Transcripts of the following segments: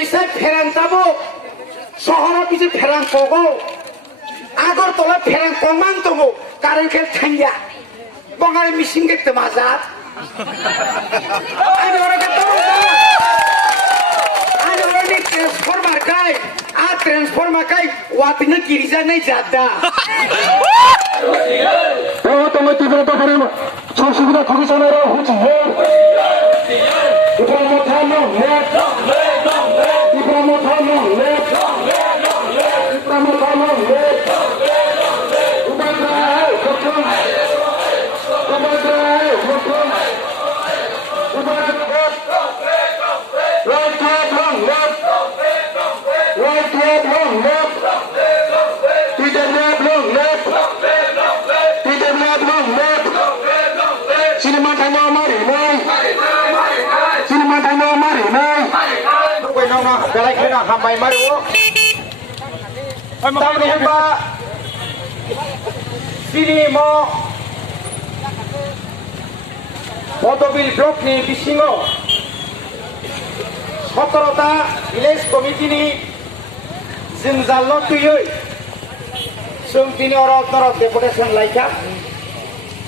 নিশ্চয় ফেরান যাবো শহরের পিছু ফেরান কগো আগরতলা ফেরান কমান তবো কারেন্ট খেল ঠাঙ্গিয়া বঙ্গালী মিশিং দেখতে মাজাত আমি ওরা দেখতে আমি ওরা ট্রান্সফরমার খাই আর ট্রান্সফরমার খাই ওয়াপিনে কিরিজা নেই যাদা তুমি তীব্র করে সংসদীয় কমিশনারও হচ্ছে Galai kena hambai maru. Tahun hamba sini mo Modobil blok ni bisingo 17টা village committee ni jinjalno tuyoi sung tini orot deputation laika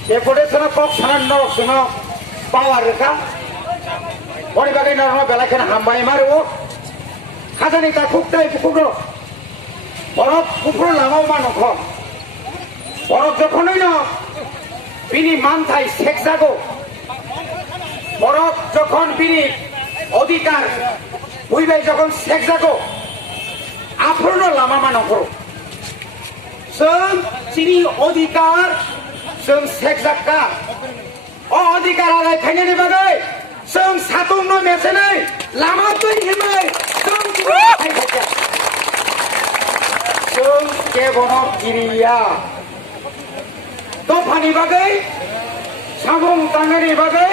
deputation kok sanan no suno power reka Bori bagai normal galai kena hambai maru. খাজানি তা খুবটাই পুকুর বরফ পুকুর লামাও মানক বরফ যখনই ন বিনি মানথাই শেখ জাগো বরফ যখন বিনি অধিকার বুঝবাই যখন শেখ জাগো আফ্রনো লামা মানক जों চিনি অধিকার जों শেখ জাগা ও অধিকার আলাই খাইনানি বাগै जों सातुंनो मेसेनै लामा तैहिमै जों केबन गिरिया दफानि बागै सामुं तांनानि बागै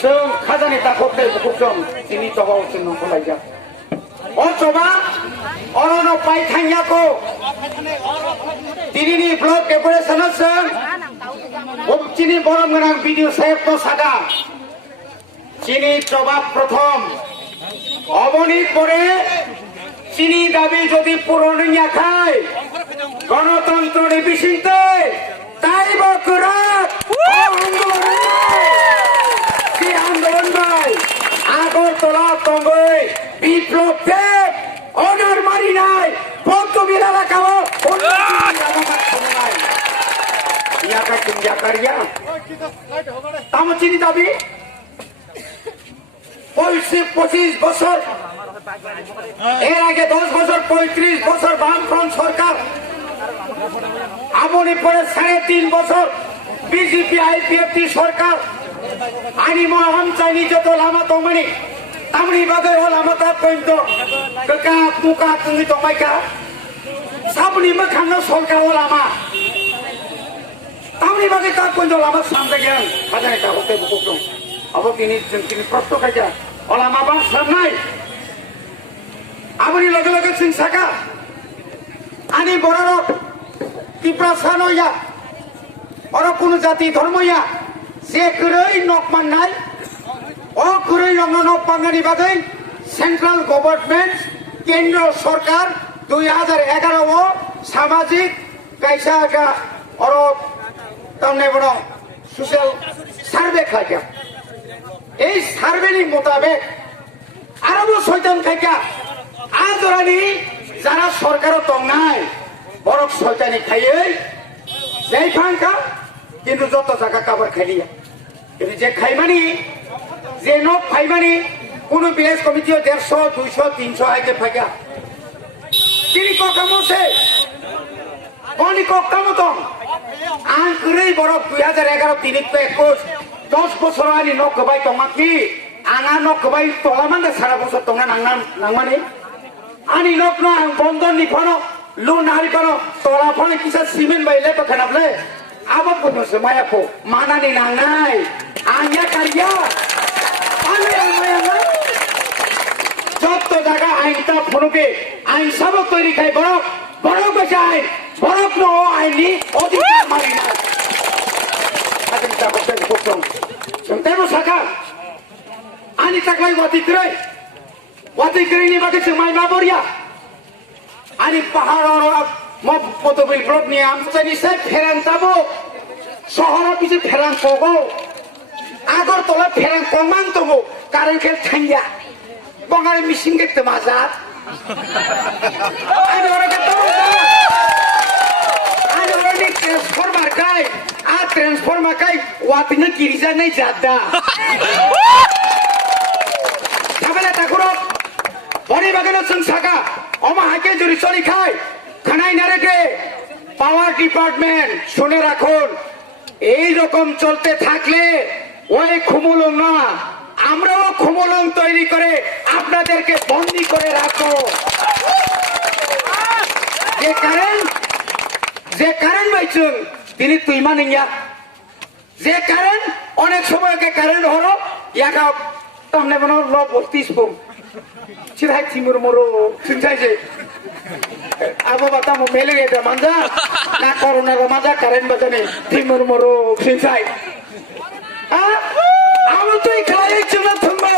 जों खाजानि दाखबदै बुकुजों दिनै दबाव जों खलायजा अचबा अरनो पाइथांयाखौ दिनैनि ब्लक डेपुटेसनाव जों दिनै बरम गोनां भिडिअ साहेब सागा চিনি জবাব প্রথম অবনীত পরে চিনি দাবি যদি পূরণ না খায় গণতন্ত্র নিবিসিতে তাই বকরাত আন্দোলন ভাই আগরতলা তঙ্গই বিপ্লব দেব অনার মারি নাই বক্তব্য এলাকাও ইয়াকা চিন্তা করিয়া তাম চিনি দাবি 25 বছর এর আগে 10 বছর 35 বছর বামফ্রন্ট সরকার আমনি পরে 3.5 বছর বিজেপি আইপিএফটি সরকার আইনি মহাম চাইনি যত লামা তমানি তামনি বাগে ও লামা তা পয়েন্ট কাকা মুকা তুমি তমাইকা সাবনি মখানো সরকার ও লামা তামনি বাগে তা পয়েন্ট লামা সামনে গেল খাজানি তা হতে বুকুম अब তিনি প্রশ্ন খাইছা ওলামা বাস নাই আপনি লগে লগে সিং সাকা আনি বড় ত্রিপুরা সানইয়া আর কোন জাতি ধর্মইয়া যে করেই নক মাননাই ও করেই নক মাননানি বাগৈ সেন্ট্রাল গভর্নমেন্ট কেন্দ্র সরকার 2011 ও সামাজিক কাইসা একটা আর তামনে বড় সোশ্যাল সার্ভে খাইছা এই সার্ভেনি মোতাবেক আরো শয়তান খাইকা আজরানি যারা সরকার তংনাই বরফ শয়তানি খাইয়ে যেই খানকা কিন্তু যত জায়গা কাবার খাইলিয়া কিন্তু যে খাইমানি যে নখ খাইমানি কোন বিএস কমিটিও 150 200 300 আইকে ফাইকা তিনি কামছে কোনি কামতম আন করে বরফ 2011 321 10 বছর আনি নকবাই তমাকি আঙা নকবাই তলামানে সারা বছর তংনা নাংমানি আনি নকনো আং বন্ধন নিফানো লোন হারিপানো তলা ফলে কিসা সিমেন্ট বাইলে বখানাবলে আবার বনছে মায়াপো মানানি নাংনাই আংয়া কারিয়া আনে মায়া যত জায়গা আইনটা ফোনকে আইন সব তৈরি খাই বড় বেশি আইন বড় নো আইনি অধিকার মানি না Sentemos acá. Ani taklay wati kray. Hati kering ni bagi semai maboria. Ani pahar orang mau foto blog ni am tadi saya heran tabu. Sohara bisa heran kogo. Agar tolak heran komang tuh. Karena kel tanya. Bangar mesin ke temazat. Ada orang kata. Ada orang ni transformer kai. Transformer kai. Wapina kiriza nahi jada. Tapi tak kurang. Bani bagian seng saka. Oma hakin juri sorry kai. Kanai nareke. Power department. Shone rakhon. এই রকম চলতে থাকলে ওই খুমুলং না আমরাও খুমুলং তৈরি করে আপনাদেরকে বন্দী করে রাখবো যে কারেন্ট পাইছেন তিনি তুই মানেন যে কারেন্ট অনেক সময় কারেন্ট হলো ইয়াকা তামনে মনে ল বস্তিস পং চিরাই থিমুর মরো চিন্তাইছে Abo bata mo mele gede manja na corona ramaja karen bajane timur moro sinsai amo tuh khlai chuna thumbo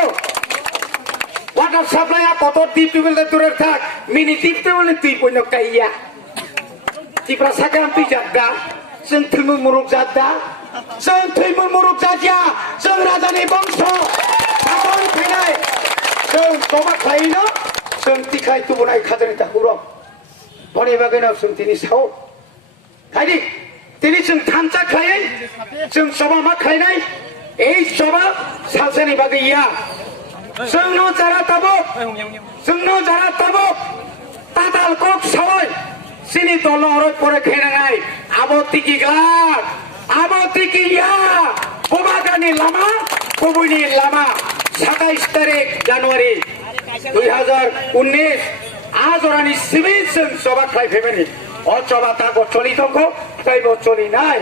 water supply a koto deep tubel da turer thak mini deep tubel ni tui poino kaiya tipra sakam pi jadda sing timur muruk jadda sing timur muruk jadya sing rajani bangso sakon khainai sing toba khaino sing tikai tubunai khadani ta huro Bani bagian opsi ini sahu, tadi, ini jeng tanca klien, jeng coba mak klien, coba salsa ni bagi ya, jeng no cara tabuk, tatal kok sawai, sini tolong orang pore khenai, abo tiki gelar, abo tiki ya, pemagani lama, pemuni lama, 27 tarik Januari 2019. আজ ওরানি civil সভা খাই ফেমেনি অচবা তাকো চলি তকো তাইব চলি নাই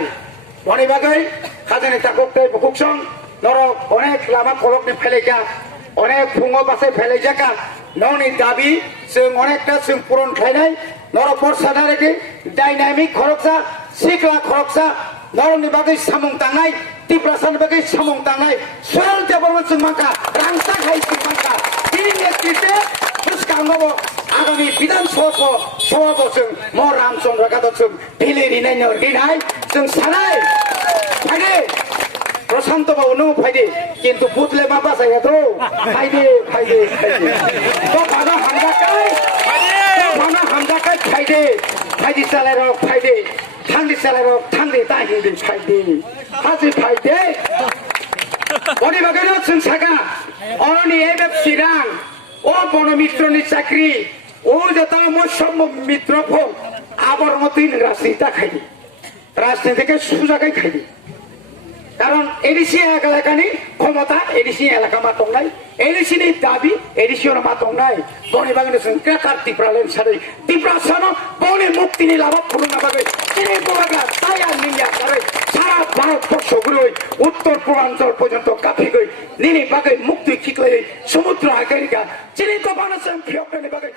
মনে বাগাই খাজানি তাকো তাইব কুকসং নর অনেক লামা কলকনি ফেলেকা অনেক ফুঙ্গ পাশে ফেলে যাকা ননি দাবি जों অনেকটা जों পূরণ খাইনাই নর বর্ষাটা রেখে ডাইনামিক খরকসা সিকলা খরকসা নরনি বাগै সামুং তাंनाय টিপ্রাসানি বাগै সামুং তাंनाय সরল দেবরম जों মাকা রাংসা খাই जों माका তিনি নেতৃত্বে বুঝকাঙ্গব আগামী বিধানসভা সভাপতি মো রামচন্দ্র কাদচুম ঢিলেরি নাইনর গিনাই जों সানাই ফাইদে প্রশান্ত বাবু নো ফাইদে কিন্তু বুতলে মা বাসায় তো ফাইদে তো বাবা হামদাকাই ফাইদে চালাই রক ফাইদে থান্দি চালাই রক থান্দি তাহিদি ফাইদে হাজি ফাইদে বনি বাগানো जों সাকা অরনি এবেব সিরাং ও বনমিত্রনি চাকরি ও যত মৌসুম মিত্র ফোক আবার মতই রাজনীতি খাইনি রাজনীতিকে সুজাগাই খাইনি কারণ এডিসি এলাকানি ক্ষমতা এডিসি এলাকা মাতং নাই এডিসিনি দাবি এডিসিওর মাতং নাই বনি বাগানে সংক্রাকার ত্রিপুরালেন সারে ত্রিপুরাসন বনি মুক্তিনি লাভ ফুলনা বাগে তিনি গোবাগা তাইয়া নিয়া করে সারা ভারতবর্ষগুলোই উত্তর পূর্বাঞ্চল পর্যন্ত কাফি গই নিনি বাগে মুক্তি ঠিক সমুদ্র আগারিকা চিনি তো বানাছেন ফিয়কনি বাগে